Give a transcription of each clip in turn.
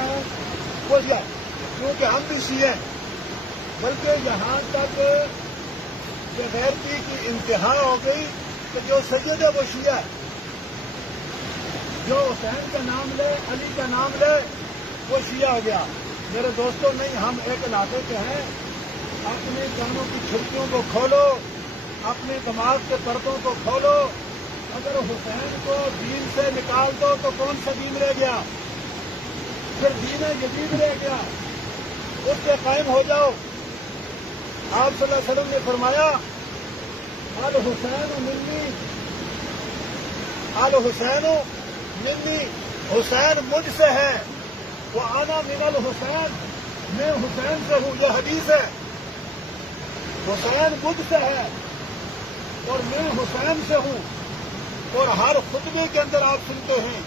رہا ہوں وہ یہ کیونکہ ہم بھی شیعہ ہیں، بلکہ یہاں تک بغیرتی کی انتہا ہو گئی کہ جو سید ہے وہ شیعہ ہے، جو حسین کا نام لے علی کا نام لے وہ شیعہ ہو گیا۔ میرے دوستوں نہیں، ہم ایک علاقے کے ہیں، اپنے کانوں کی کھڑکیوں کو کھولو، اپنے دماغ کے پردوں کو کھولو، اگر حسین کو دین سے نکال دو تو کون سا دین رہ گیا؟ پھر دین یزید رہ گیا، اس سے قائم ہو جاؤ۔ آپ صلی اللہ علیہ وسلم نے فرمایا الحسین منی، الحسین منی، حسین مجھ سے ہے، وہ آنا من الحسین، میں حسین سے ہوں، یہ حدیث ہے۔ حسین مجھ سے ہے اور میں حسین سے ہوں، اور ہر خطبے کے اندر آپ سنتے ہیں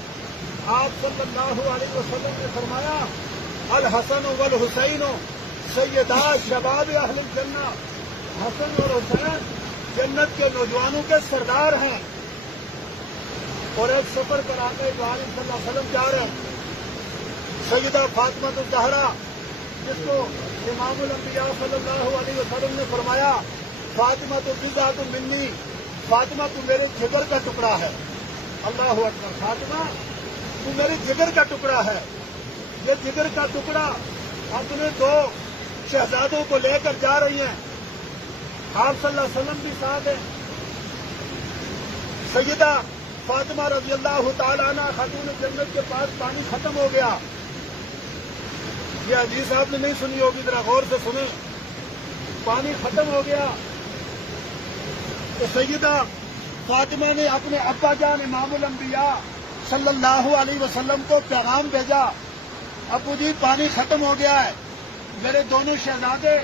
آپ صلی اللہ علیہ وسلم نے فرمایا الحسن والحسین سیدا شباب اہل الجنہ، حسن اور حسین جنت کے نوجوانوں کے سردار ہیں۔ اور ایک سفر پر آتے تو عالم صلی اللہ علیہ وسلم جا رہے ہیں، سیدہ فاطمہ الزہرا جس کو امام الانبیاء صلی اللہ علیہ وسلم نے فرمایا فاطمہ تو بضعۃ منی، فاطمہ تو میرے جگر کا ٹکڑا ہے۔ اللہ اکبر، فاطمہ تو میرے جگر کا ٹکڑا ہے۔ یہ جگر کا ٹکڑا اپنے دو شہزادوں کو لے کر جا رہی ہیں، آپ صلی اللہ علیہ وسلم بھی ساتھ ہیں۔ سیدہ فاطمہ رضی اللہ تعالیٰ عنہ خاتون جنت کے پاس پانی ختم ہو گیا۔ یہ حدیث آپ نے نہیں سنی ہوگی، ذرا غور سے سنیں۔ پانی ختم ہو گیا تو سیدہ فاطمہ نے اپنے ابا جان امام الانبیاء صلی اللہ علیہ وسلم کو پیغام بھیجا، ابو جی پانی ختم ہو گیا ہے، میرے دونوں شہزادے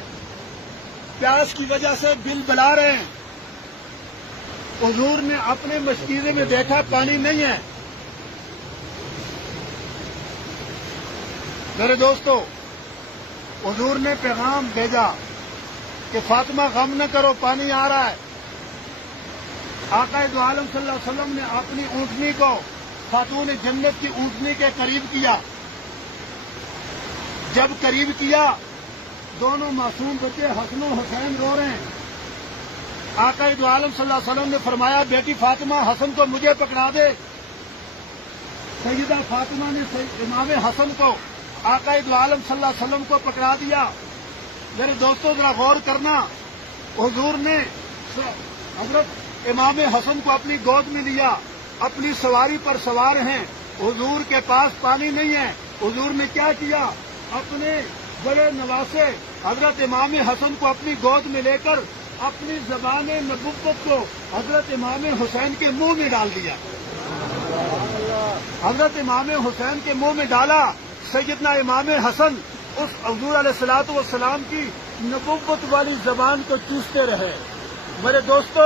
پیاس کی وجہ سے بل بلا رہے ہیں۔ حضور نے اپنے مشکیزے میں دیکھا پانی نہیں ہے۔ میرے دوستو، حضور نے پیغام بھیجا کہ فاطمہ غم نہ کرو، پانی آ رہا ہے۔ آقا دو عالم صلی اللہ علیہ وسلم نے اپنی اونٹنی کو خاتون جنت کی اونٹنی کے قریب کیا۔ جب قریب کیا، دونوں معصوم بچے حسن و حسین رو رہے ہیں۔ آقا دو عالم صلی اللہ علیہ وسلم نے فرمایا بیٹی فاطمہ حسن کو مجھے پکڑا دے۔ سیدہ فاطمہ نے امام حسن کو آقا دو عالم صلی اللہ علیہ وسلم کو پکڑا دیا۔ میرے دوستوں ذرا غور کرنا، حضور نے حضرت امام حسن کو اپنی گود میں لیا، اپنی سواری پر سوار ہیں، حضور کے پاس پانی نہیں ہے۔ حضور نے کیا کیا؟ اپنے بڑے نواسے حضرت امام حسن کو اپنی گود میں لے کر اپنی زبان نبوت کو حضرت امام حسین کے منہ میں ڈال دیا۔ حضرت امام حسین کے منہ میں ڈالا۔ سیدنا امام حسن اس حضور علیہ الصلوۃ والسلام کی نبوت والی زبان کو چوستے رہے۔ میرے دوستو،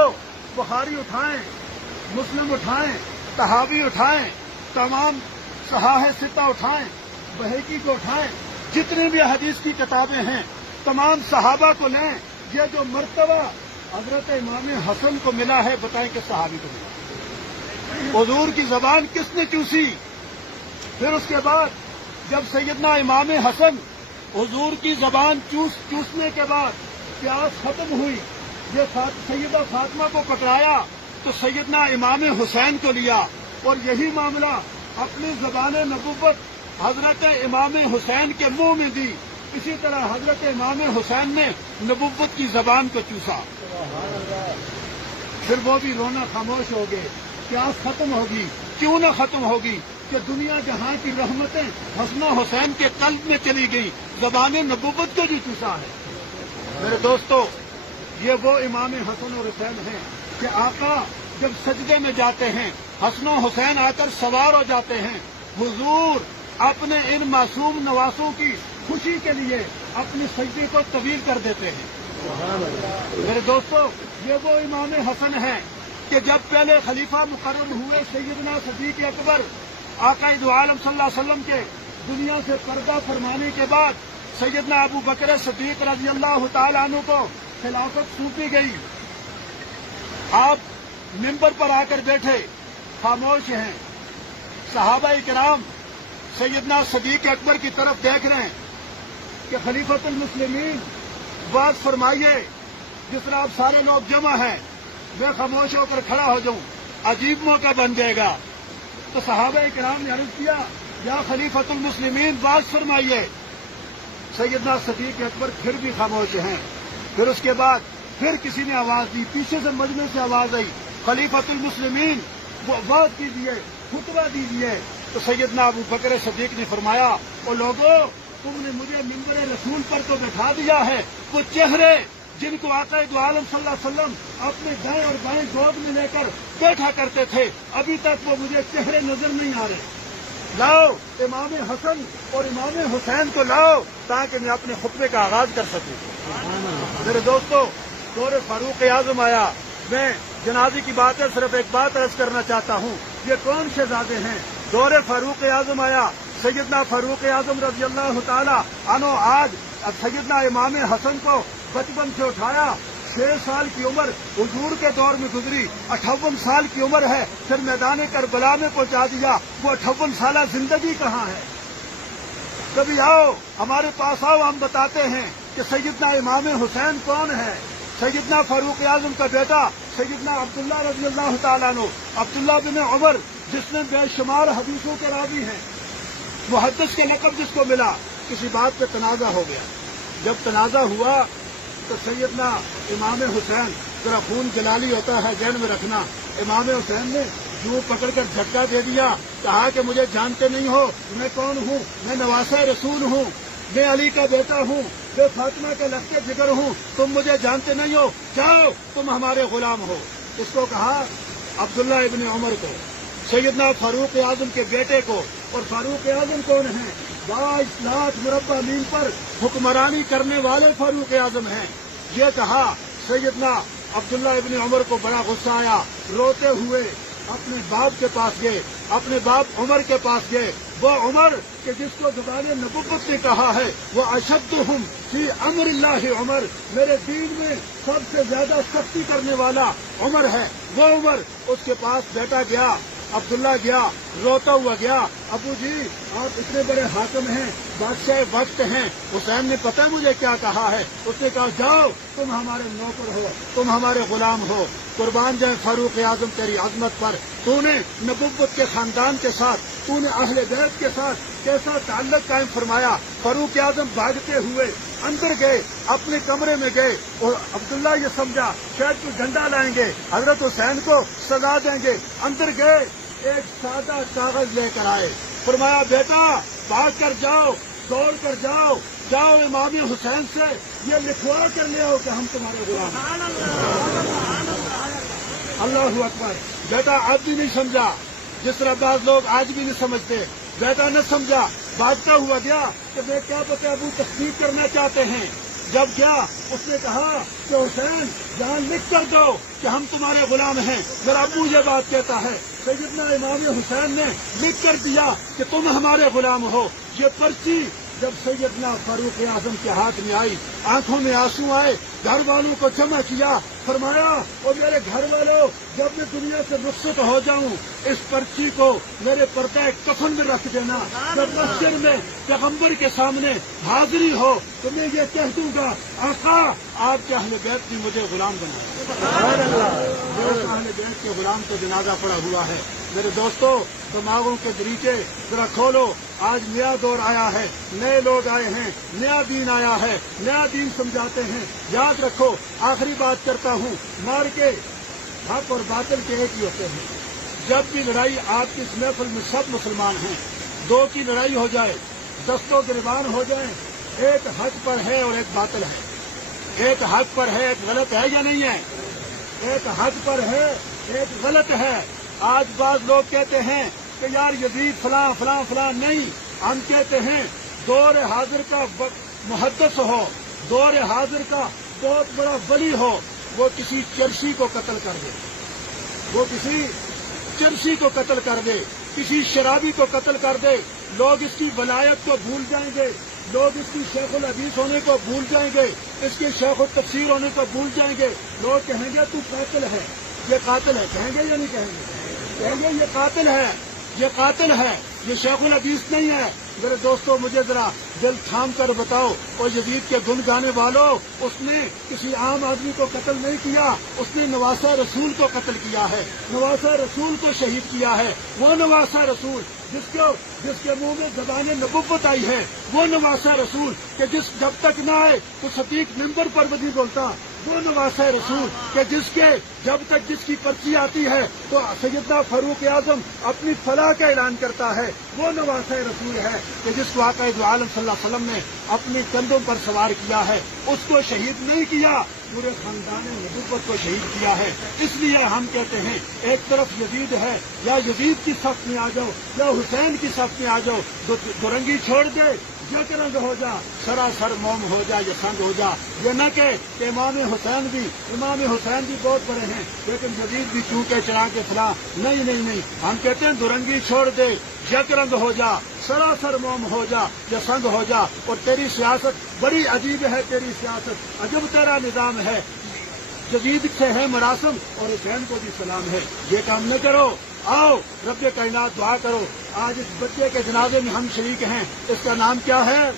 بخاری اٹھائیں، مسلم اٹھائیں، طحاوی اٹھائیں، تمام صحاح ستہ اٹھائیں، بہقی کو اٹھائیں، جتنی بھی حدیث کی کتابیں ہیں تمام صحابہ کو لیں، یہ جو مرتبہ حضرت امام حسن کو ملا ہے بتائیں کہ صحابی کو ملا؟ حضور کی زبان کس نے چوسی؟ پھر اس کے بعد جب سیدنا امام حسن حضور کی زبان چوسنے کے بعد پیاس ختم ہوئی، یہ سیدہ فاطمہ کو پکڑایا تو سیدنا امام حسین کو لیا اور یہی معاملہ اپنی زبان نبوت حضرت امام حسین کے منہ میں دی۔ اسی طرح حضرت امام حسین نے نبوت کی زبان کو چوسا۔ پھر وہ بھی رونا خاموش ہو گئے۔ پیاس ختم ہوگی، کیوں نہ ختم ہوگی کہ دنیا جہاں کی رحمتیں حسن و حسین کے قلب میں چلی گئی، زبان نبوت کو بھی چوسا ہے۔ میرے دوستو، یہ وہ امام حسن اور حسین ہیں کہ آقا جب سجدے میں جاتے ہیں حسن و حسین آ کر سوار ہو جاتے ہیں۔ حضور اپنے ان معصوم نواسوں کی خوشی کے لیے اپنی سجدے کو طویل کر دیتے ہیں۔ میرے دوستو، یہ وہ امام حسن ہیں کہ جب پہلے خلیفہ مقرر ہوئے سیدنا صدیق اکبر آقا دو عالم صلی اللہ علیہ وسلم کے دنیا سے پردہ فرمانے کے بعد سیدنا ابو بکر صدیق رضی اللہ تعالیٰ عنہ کو خلافت سونپی گئی۔ آپ ممبر پر آ کر بیٹھے، خاموش ہیں۔ صحابہ کرام سیدنا صدیق اکبر کی طرف دیکھ رہے ہیں کہ خلیفۃ المسلمین بات فرمائیے. جس طرح آپ سارے لوگ جمع ہیں، میں خاموش ہو کر کھڑا ہو جاؤں، عجیب موقع بن جائے گا. تو صحابہ کرام نے عرض کیا یا خلیفۃ المسلمین بات فرمائیے. سیدنا صدیق اکبر پھر بھی خاموش ہیں. پھر اس کے بعد پھر کسی نے آواز دی، پیچھے سے مجمع سے آواز آئی، خلیفۃ المسلمین بات کیجیے، خطبہ دیجیے. تو سیدنا ابو بکر صدیق نے فرمایا او لوگوں، تم نے مجھے منبر رسول پر تو بٹھا دیا ہے، وہ چہرے جن کو آقا دو عالم صلی اللہ علیہ وسلم اپنے دائیں اور بائیں گود میں لے کر بیٹھا کرتے تھے، ابھی تک وہ مجھے چہرے نظر نہیں آ رہے. لاؤ امام حسن اور امام حسین کو لاؤ تاکہ میں اپنے خطبے کا آغاز کر سکوں. میرے دوستو، دور فاروق اعظم آیا. میں جنازے کی بات ہے، صرف ایک بات عرض کرنا چاہتا ہوں، یہ کون شہزادے ہیں؟ دور فاروق اعظم آیا. سیدنا فاروق اعظم رضی اللہ تعالی عنہ آج سیدنا امام حسن کو بچپن سے اٹھایا. 6 سال کی عمر حضور کے دور میں گزری، 58 سال کی عمر ہے، پھر میدان کربلا میں پہنچا دیا. وہ 58 سالہ زندگی کہاں ہے؟ کبھی آؤ ہمارے پاس آؤ، ہم بتاتے ہیں کہ سیدنا امام حسین کون ہے. سیدنا فاروق اعظم کا بیٹا سیدنا عبداللہ رضی اللہ تعالیٰ عنہ، عبداللہ بن عمر، جس نے بے شمار حدیثوں کے راوی ہیں، محدث کے لقب جس کو ملا. کسی بات پہ تنازع ہو گیا. جب تنازع ہوا تو سیدنا امام حسین، ذرا خون جلالی ہوتا ہے ذہن میں رکھنا، امام حسین نے یوں پکڑ کر جھٹکا دے دیا، کہا کہ مجھے جانتے نہیں ہو میں کون ہوں؟ میں نواسہ رسول ہوں، میں علی کا بیٹا ہوں، میں فاطمہ کا لشکر جگر ہوں، تم مجھے جانتے نہیں ہو، جاؤ تم ہمارے غلام ہو. اس کو کہا عبداللہ ابن عمر کو، سیدنا فاروق اعظم کے بیٹے کو. اور فاروق اعظم کون ہیں؟ 22 لاکھ مربع میل پر حکمرانی کرنے والے فاروق اعظم ہیں. یہ کہا. سیدنا عبداللہ ابن عمر کو بڑا غصہ آیا، روتے ہوئے اپنے باپ کے پاس گئے، اپنے باپ عمر کے پاس گئے. وہ عمر کہ جس کو زبان نبوت نے کہا ہے وہ اشدہم فی امر اللہ عمر، میرے دین میں سب سے زیادہ سختی کرنے والا عمر ہے. وہ عمر اس کے پاس بیٹا گیا، عبداللہ گیا، روتا ہوا گیا. ابو جی آپ اتنے بڑے حاکم ہیں، بادشاہ وقت ہیں، حسین نے پتہ مجھے کیا کہا ہے؟ اس نے کہا جاؤ تم ہمارے نوکر ہو، تم ہمارے غلام ہو. قربان جائیں فاروق اعظم تیری عظمت پر. تو نے نبوت کے خاندان کے ساتھ، تو نے اہل بیت کے ساتھ کیسا تعلق قائم فرمایا. فاروق اعظم بھاگتے ہوئے اندر گئے، اپنے کمرے میں گئے اور عبداللہ یہ سمجھا شاید کوئی ڈنڈا لائیں گے، حضرت حسین کو سزا دیں گے. اندر گئے، ایک سادہ کاغذ لے کر آئے، فرمایا بیٹا بھاگ کر جاؤ، دوڑ کر جاؤ، جاؤ امام حسین سے یہ لکھوا کر لے آؤ کہ ہم تمہارے غلام ہیں. اللہ اکبر. بیٹا آج بھی نہیں سمجھا، جس طرح بعض لوگ آج بھی نہیں سمجھتے. بیٹا نہ سمجھا، بھاگتا ہوا گیا کہ میں کیا پتہ ابو تصدیق کرنا چاہتے ہیں. جب گیا اس نے کہا کہ حسین جان لکھ کر دو کہ ہم تمہارے غلام ہیں. میرا ابو یہ بات کہتا ہے. سیدنا امام حسین نے لکھ کر دیا کہ تم ہمارے غلام ہو. یہ پرچی جب سیدنا فاروق اعظم کے ہاتھ میں آئی، آنکھوں میں آنسو آئے، گھر والوں کو جمع کیا، فرمایا اور میرے گھر والوں جب میں دنیا سے رخصت ہو جاؤں اس پرچی کو میرے پردہ کفن میں رکھ دینا. جب مسجد میں پیغمبر کے سامنے حاضری ہو تو میں یہ کہہ دوں گا آقا آپ کے اہل بیت نے مجھے غلام بنایا. اہل بیت کے غلام تو جنازہ پڑا ہوا ہے. میرے دوستو دماغوں کے دریچے ذرا کھولو. آج نیا دور آیا ہے، نئے لوگ آئے ہیں، نیا دین آیا ہے، نیا دین سمجھاتے ہیں. یاد رکھو، آخری بات کرتا ہوں، مار کے حق اور باطل کے ایک ہی ہوتے ہیں. جب بھی لڑائی آپ کی اس محفل میں سب مسلمان ہیں، دو کی لڑائی ہو جائے، دستوں گریبان ہو جائیں، ایک حق پر ہے اور ایک باطل ہے. ایک حق پر ہے، ایک غلط ہے یا نہیں ہے؟ ایک حق پر ہے، ایک غلط ہے. آج بعض لوگ کہتے ہیں کہ یار یزید فلاں فلاں فلاں. نہیں، ہم کہتے ہیں دور حاضر کا محدث ہو، دور حاضر کا بہت بڑا ولی ہو، وہ کسی چرسی کو قتل کر دے، وہ کسی چرسی کو قتل کر دے، کسی شرابی کو قتل کر دے، لوگ اس کی ولایت کو بھول جائیں گے، لوگ اس کی شیخ الحدیث ہونے کو بھول جائیں گے، اس کی شیخ التفسیر ہونے کو بھول جائیں گے. لوگ کہیں گے تو قاتل ہے، یہ قاتل ہے. کہیں گے یا نہیں کہیں گے؟ کہیں گے یہ قاتل ہے. یہ قاتل ہے، یہ شیخ الحدیث نہیں ہے۔ میرے دوستوں مجھے ذرا دل تھام کر بتاؤ، اور یزید کے گن گانے والوں، اس نے کسی عام آدمی کو قتل نہیں کیا، اس نے نواسہ رسول کو قتل کیا ہے، نواسہ رسول کو شہید کیا ہے۔ وہ نواسہ رسول جس کے منہ میں زبان نبوت آئی ہے، وہ نواسہ رسول کہ جب تک نہ آئے تو صدیق ممبر پر بھی نہیں بولتا، وہ نواسہ رسول کہ جب تک جس کی پرچی آتی ہے تو سیدنا فاروق اعظم اپنی فلاح کا اعلان کرتا ہے، وہ نواسہ رسول ہے کہ جس کو آقا دو عالم صلی اللہ علیہ وسلم نے اپنے کندھوں پر سوار کیا ہے، اس کو شہید نہیں کیا، پورے خاندان نبوت کو شہید کیا ہے۔ اس لیے ہم کہتے ہیں ایک طرف یزید ہے، یا یزید کی صف میں آ جاؤ یا حسین کی صف میں آ جاؤ، دورنگی چھوڑ دے، یک رنگ ہو جا، سراسر موم ہو جا یا سنگ ہو جا۔ یہ نہ کہ امام حسین بھی بہت بڑے ہیں لیکن یزید بھی چونکہ چڑھا کے فلاں، نہیں، ہم کہتے ہیں دورنگی چھوڑ دے، یک رنگ ہو جا، سراسر موم ہو جا یا سنگ ہو جا۔ اور تیری سیاست بڑی عجیب ہے، تیری سیاست عجب تیرا نظام ہے، یزید سے ہے مراسم اور حسین کو بھی سلام ہے، یہ کام نہ کرو۔ آؤ رب کائنات دعا کرو، آج اس بچے کے جنازے میں ہم شریک ہیں، اس کا نام کیا ہے؟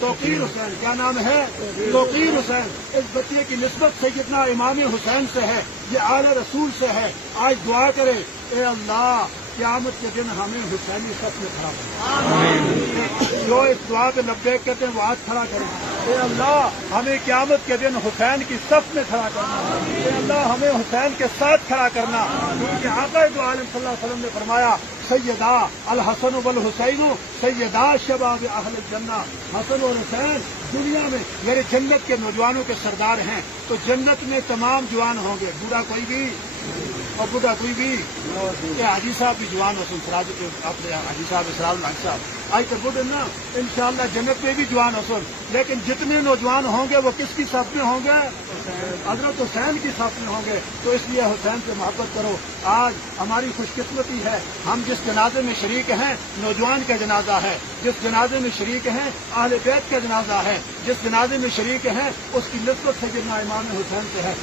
توقیر حسین۔ کیا نام ہے؟ توقیر حسین۔ اس بچے کی نسبت سیدنا امام حسین سے ہے، یہ آل رسول سے ہے۔ آج دعا کرے، اے اللہ قیامت کے دن ہمیں حسینی صف میں کھڑا کریں۔ جو اس دعا پہ لبیک کہتے ہیں وہ ہاتھ کھڑا کریں۔ اے اللہ ہمیں قیامت کے دن حسین کی صف میں کھڑا کرنا، اے اللہ ہمیں حسین کے ساتھ کھڑا کرنا، کیونکہ آقا دو عالم صلی اللہ علیہ وسلم نے فرمایا سیدہ الحسن والحسین سیدہ شباب اہل الجنہ۔ حسن اور حسین دنیا میں میرے جنت کے نوجوانوں کے سردار ہیں، تو جنت میں تمام جوان ہوں گے، بوڑھا کوئی بھی اور بوڑھا کوئی بھی۔ حاجی صاحب بھی جوان ہو سن، اپنے حاجی صاحب اسرار الحاج صاحب آج تک بوڑھے نا، انشاءاللہ جنت میں بھی جوان ہو سن، لیکن جتنے نوجوان ہوں گے وہ کس کی صف میں ہوں گے؟ حضرت حسین کی صف میں ہوں گے۔ تو اس لیے حسین سے محبت کرو۔ آج ہماری خوش قسمتی ہے، ہم جس جنازے میں شریک ہیں نوجوان کا جنازہ ہے، جس جنازے میں شریک ہیں اہل بیت کا جنازہ ہے، جس جنازے میں شریک ہیں اس کی نسبت سیدنا امام حسین سے ہے۔